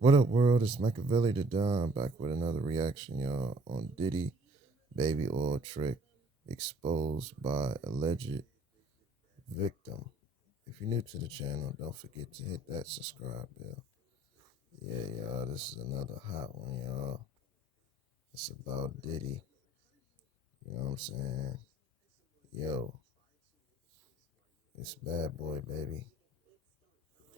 What up, world? It's Machiavelli the Don back with another reaction, y'all, on Diddy Baby Oil trick exposed by alleged victim. If you're new to the channel, don't forget to hit that subscribe bell. Yeah, y'all, this is another hot one, y'all. It's about Diddy. You know what I'm saying? Yo, it's bad boy, baby.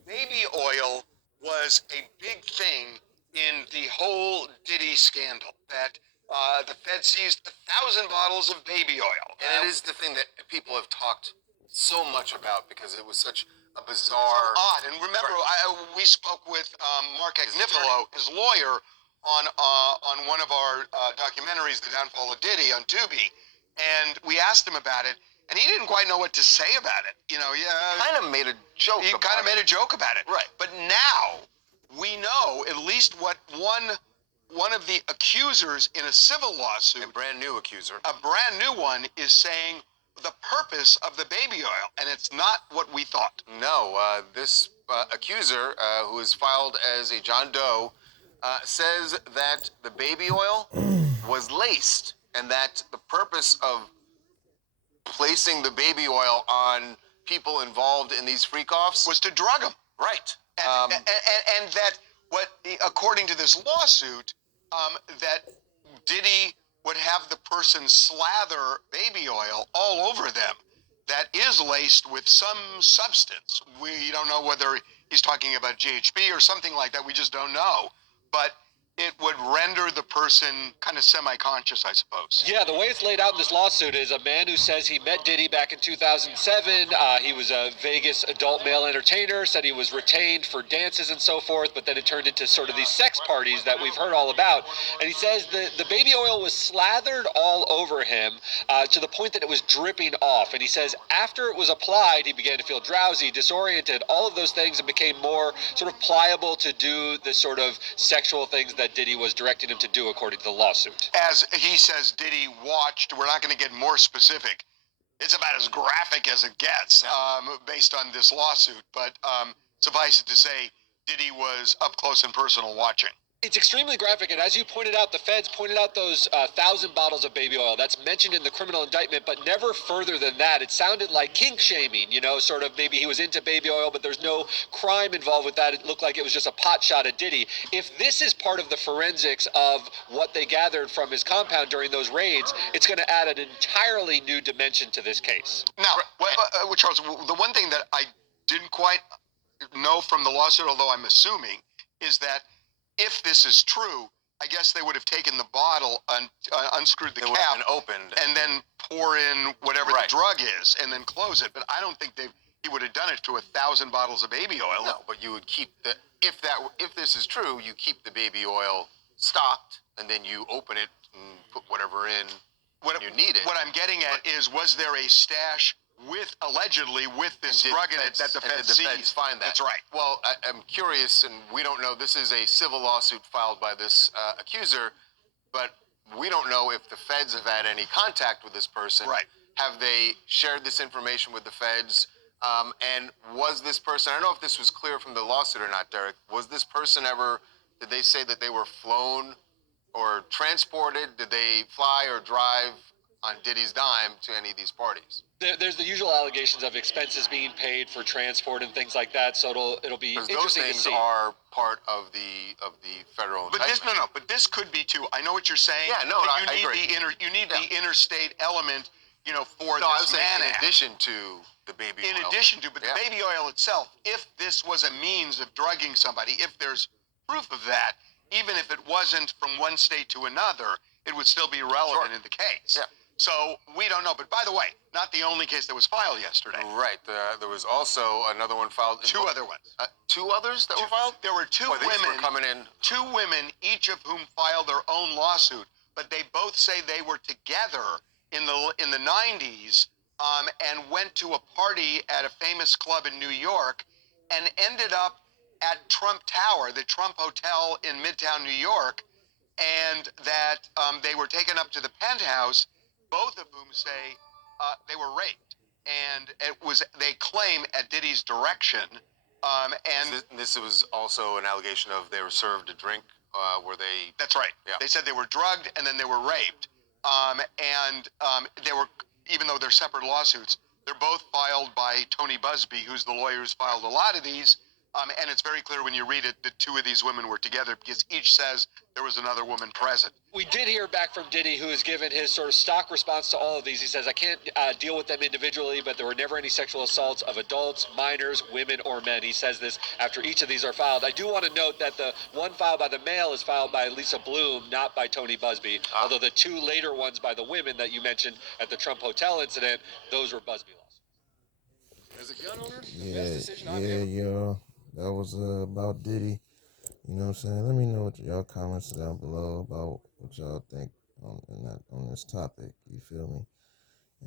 Baby oil was a big thing in the whole Diddy scandal. That the Fed seized 1,000 bottles of baby oil, and it is the thing that people have talked so much about because it was such a bizarre, so odd. And remember, we spoke with Mark Agnifilo, his lawyer, on one of our documentaries, The Downfall of Diddy, on Tubi, and we asked him about it, and he didn't quite know what to say about it. You know, kind of made a joke. He kind of made a joke about it, right? But now we know at least what one of the accusers in a civil lawsuit, a brand new accuser, a brand new one, is saying the purpose of the baby oil, and it's not what we thought. No, this accuser, who is filed as a John Doe, says that the baby oil was laced, and that the purpose of placing the baby oil on people involved in these freak-offs was to drug them. Right. And that what, according to this lawsuit, that Diddy would have the person slather baby oil all over them that is laced with some substance. We don't know whether he's talking about GHB or something like that. We just don't know. But it would render the person kind of semi-conscious, I suppose. Yeah, the way it's laid out in this lawsuit is a man who says he met Diddy back in 2007. He was a Vegas adult male entertainer, said he was retained for dances and so forth, but then it turned into sort of these sex parties that we've heard all about. And he says the baby oil was slathered all over him to the point that it was dripping off. And he says after it was applied, he began to feel drowsy, disoriented, all of those things, and became more sort of pliable to do the sort of sexual things that Diddy was directing him to do, according to the lawsuit. As he says, Diddy watched, we're not going to get more specific. It's about as graphic as it gets, based on this lawsuit. But suffice it to say, Diddy was up close and personal watching. It's extremely graphic, and as you pointed out, the feds pointed out those 1,000 bottles of baby oil. That's mentioned in the criminal indictment, but never further than that. It sounded like kink shaming, you know, sort of maybe he was into baby oil, but there's no crime involved with that. It looked like it was just a pot shot at Diddy. If this is part of the forensics of what they gathered from his compound during those raids, it's going to add an entirely new dimension to this case. Now, Charles, the one thing that I didn't quite know from the lawsuit, although I'm assuming, is that if this is true, I guess they would have taken the bottle, unscrewed the cap, and opened, and then pour in whatever the drug is, and then close it. But I don't think he would have done it to 1,000 bottles of baby oil. No, but you would keep the if this is true, you keep the baby oil stocked, and then you open it and put whatever in when you need it. What I'm getting at is, was there a stash allegedly with this drug in it that the feds seized? Find that? That's right. Well, I'm curious, and we don't know. This is a civil lawsuit filed by this accuser, but we don't know if the feds have had any contact with this person. Right. Have they shared this information with the feds? And was this person, I don't know if this was clear from the lawsuit or not, Derek, was this person ever, did they say that they were flown or transported? Did they fly or drive on Diddy's dime to any of these parties? There's the usual allegations of expenses being paid for transport and things like that. So it'll be interesting those things to see. Are part of the federal. But But this could be too. I know what you're saying. Yeah, no, I agree. You need the interstate element, you know, for no, this I was saying man in addition to the baby oil. In addition to, but the baby oil itself, if this was a means of drugging somebody, if there's proof of that, even if it wasn't from one state to another, it would still be relevant in the case. Yeah. So we don't know. But by the way, not the only case that was filed yesterday. Right. There was also another one filed. Two other ones. Two others that were filed? There were two women coming in. Two women, each of whom filed their own lawsuit, but they both say they were together in the 90s, and went to a party at a famous club in New York and ended up at Trump Tower, the Trump Hotel in Midtown New York, and that they were taken up to the penthouse, both of whom say they were raped. And it was, they claim, at Diddy's direction, And this was also an allegation of they were served a drink. Were they? That's right. Yeah. They said they were drugged and then they were raped. They were, even though they're separate lawsuits, they're both filed by Tony Busby, who's the lawyer who's filed a lot of these. And it's very clear when you read it that two of these women were together because each says there was another woman present. We did hear back from Diddy, who has given his sort of stock response to all of these. He says, I can't deal with them individually, but there were never any sexual assaults of adults, minors, women, or men. He says this after each of these are filed. I do want to note that the one filed by the male is filed by Lisa Bloom, not by Tony Busby, although the two later ones by the women that you mentioned at the Trump Hotel incident, those were Busby lawsuits. As a gun owner, Yeah. That was about Diddy. You know what I'm saying? Let me know what y'all comments down below about what y'all think on this topic. You feel me?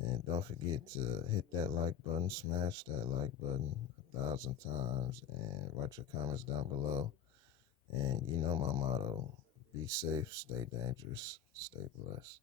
And don't forget to hit that like button, smash that like button 1,000 times, and write your comments down below. And you know my motto: be safe, stay dangerous, stay blessed.